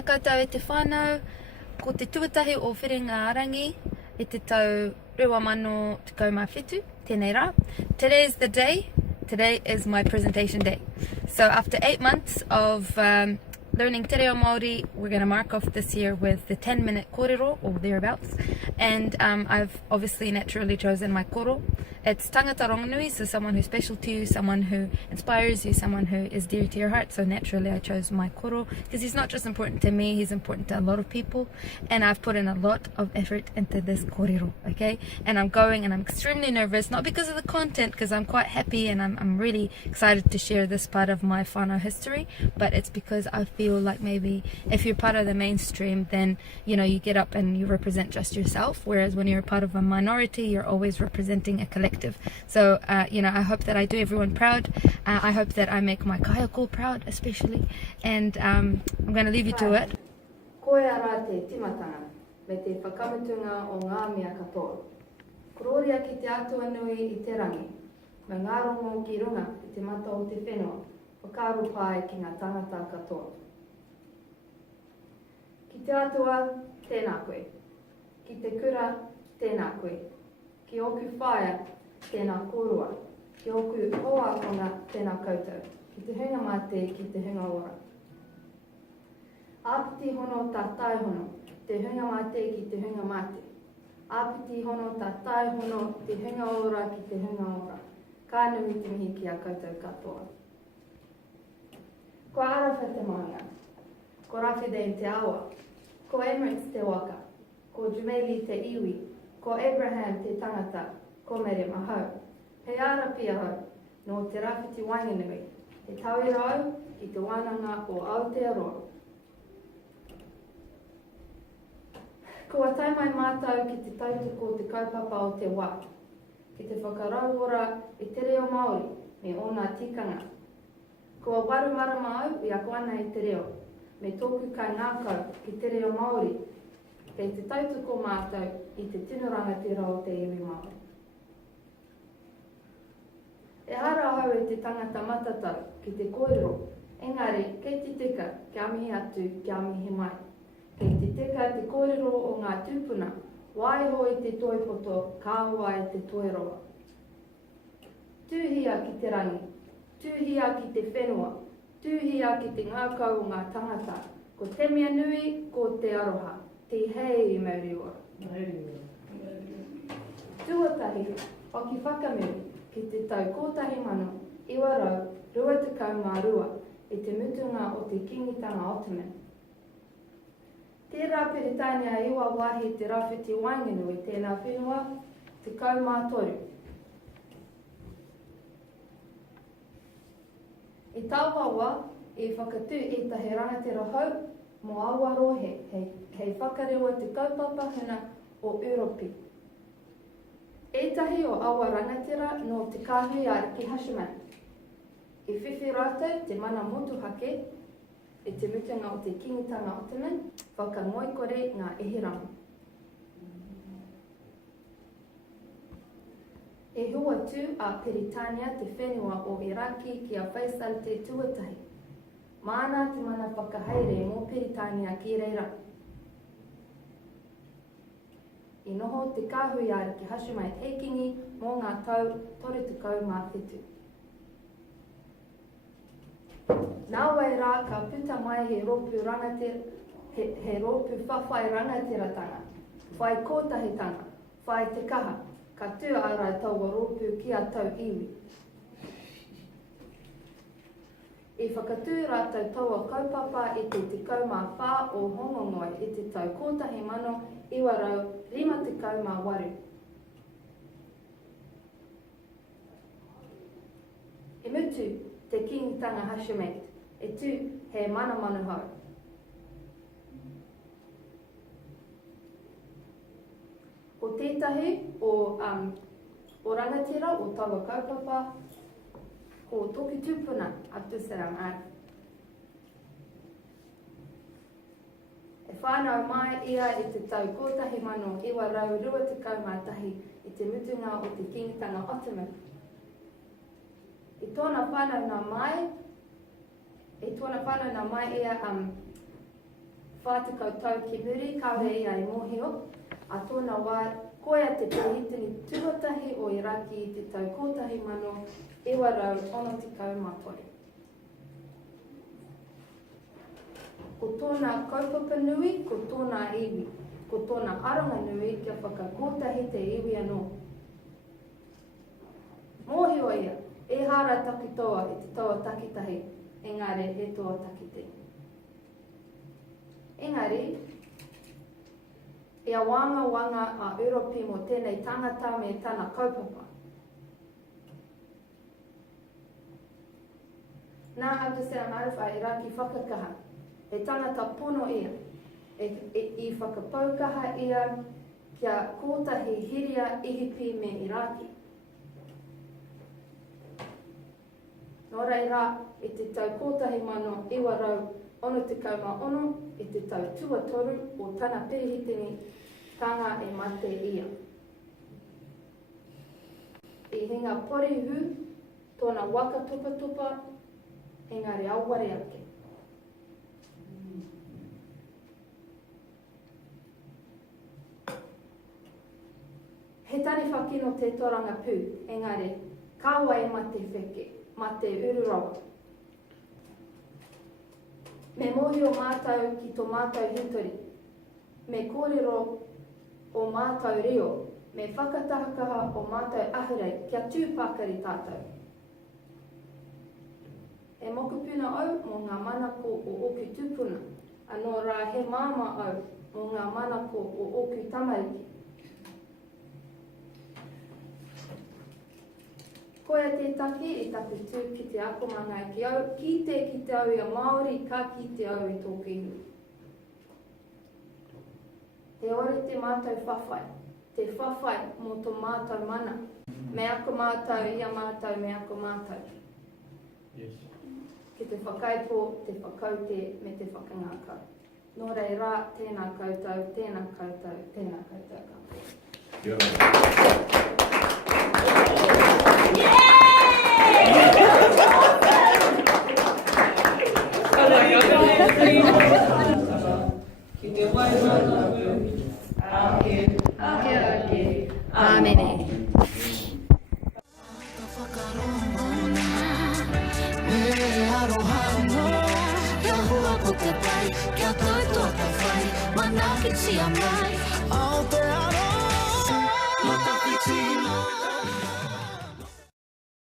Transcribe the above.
Tēnā koutou e te whānau, ko te tuatahi o Whiringa-Arangi, e te tau 2017, tēnei rā. Today is the day, today is my presentation day. So after 8 months of learning Te Reo Māori, we're going to mark off this year with the 10-minute kōrero, or thereabouts. And I've obviously naturally chosen my koro. It's tangata rongonui, so someone who's special to you, someone who inspires you, someone who is dear to your heart. So naturally I chose my koro, because he's not just important to me, he's important to a lot of people. And I've put in a lot of effort into this kōrero, okay? And I'm going and I'm extremely nervous, not because of the content, because I'm quite happy and I'm really excited to share this part of my whānau history, but it's because I feel like maybe if you're part of the mainstream, then, you know, you get up and you represent just yourself, whereas when you're part of a minority, you're always representing a collective. So, you know, I hope that I do everyone proud. I hope that I make my kaiako proud, especially. And I'm going to leave you to it. Koe ara te timatanga, me te whakamutunga o ngā mea katoa. Kororia ki te atua nui I te rangi, me ngā rongo ki runga I te mata o te whenua, whakaru pai ki ngā tangata katoa. Ki te atua, tēnā koe. Ki te kura, tēnā koe. Ki oku whaia, tēnā kōrua. Ki oku hoakonga, tēnā koutou. Ki te hunga mate, ki te hunga ora. Āpiti hono tā tai hono, te hunga mate ki te hunga mate. Āpiti hono tā tai hono, te hunga ora ki te hunga ora. Ka nui te mihi ki a koutou katoa. Ko Arafa te maunga. Ko Rafidane te awa. Ko Emirates te waka. Ko Jumeili te iwi. Ko Abraham te tangata. Ko Miriam ahau. Hei ara pia hau, no te rāwhiti wanganui. He tauira au ki te wānanga o Aotearoa. Kua taimai mātou ki te tautoko te kaupapa o te wā. Ki te whakarauora I te reo Māori me ōna tikanga. Kua waru marama au I ako ana I te reo, me tōku kai ngākau ki te reo Māori, kei te tautoko mātou I te tinuranga te rao te iwi Māori. E hara hau e te tangata matatau ki te kōrero, engari kei te tika kia mihi atu kia mihi mai. Kei te tika te kōrero o ngā tūpuna, waiho I te toipoto, kāua I te toiroa. Tūhia ki te rangi, tūhia ki te whenua, tūhia ki te ngākau o ngā tangata, ko te mea nui, ko te aroha, te hei mauriua. Tuatahi, o ki whakamiri, ki te tau kōtahi mano, iwa rau, 22 I te mutunga o te kingitanga Ottoman. Tērā Peretania iwa wahi te rāwhiti wanganui tēnā whenua, te kaumātoru. I tāwawa, I whakatū ētahi rangatira hau, mo Awarohe, hei whakarewa te kaupapa huna o Europi. Ētahi o awa rangatira no te kāhui ariki Hashman. I whiwhi rātou te mana motuhake, e te mutunga o te kingitanga Ottoman, whakangoikore ngā ehirama. E hua tū a Peretania te whenua o Iraki ki a Faisal te tuatahi. Māna te mana whakahaere mō Peretania ki reira. I noho te kāhui ariki Hashemite heikingi mō ngā tau 37. Nā wai rā ka puta mai he rōpu rangatira, he rōpu whawhai rangatiratanga, whai kōtahitanga, whai te kaha, ka tū ara taua rōpu ki a tau iwi. I whakatū rātou taua kaupapa I te tikau mā whā o Hongongoi I te tau kōtahi mano iwa rau 58. E mutu te kingitanga Hashemite, e tū he mana manu hau. O tētahi o rangatira o taua kaupapa, ko toki tūpuna atu Sarang Ar. E whānau mai ia I te tau kōtahi mano iwa rau 21 I te mutunga o te kingitanga Ottoman. I tōna whānau nā mai ia whātikau tau ki muri, kaore ia I mōhio, a tōna wā koea te pehitini tuatahi o Iraki I te tau 1963. Ko tōna kaupapa nui, ko tōna iwi, ko tōna aranga nui kia whakakotahi te iwi anō. Mōhio ia, e hara takitoa I te toa takitahi, engare he toa takite. Engari, ia wanga a Europi mo tēnei tangata me tāna kaupapa. Nā Abdeslam Arif a Iraki whakakaha, e tangata pono ia, I whakapaukaha ia kia kotahi hiria ihipi me Iraki. Nō reira, I te tau 1960, I te tau tuatoru o tāna perehitini tanga e mate ia. I hinga porihu, tōna waka tupa, engari aware ake. He tani whakino te toranga pū, engari, kawa e mate wheke, mate ururawa. Me mōhio mātau ki tō mātau hitori, me kōrero o mātau rio, me whakatahakaha o mātau ahurei kia tūpākari tātou. E mokupuna au mō ngā manako o oku tūpuna, anō rā he māma au mō ngā manako o oku tamariki. Koea te taki I taku tū ki te akomanga ki au, ki te au I a Māori, ka ki te au I tōku iwi. He ore te mātau whawhai, te whawhai mō tō mātau mana. Me ako mātau, ia mātau, me ako mātau. Yes. Ki te whakaipo, te whakaute, me te whakangākau. Nō reira, tēnā koutou, tēnā koutou, tēnā koutou ka. Yeah. Amene. Kia toi tō ka whai, mana ki tia mai.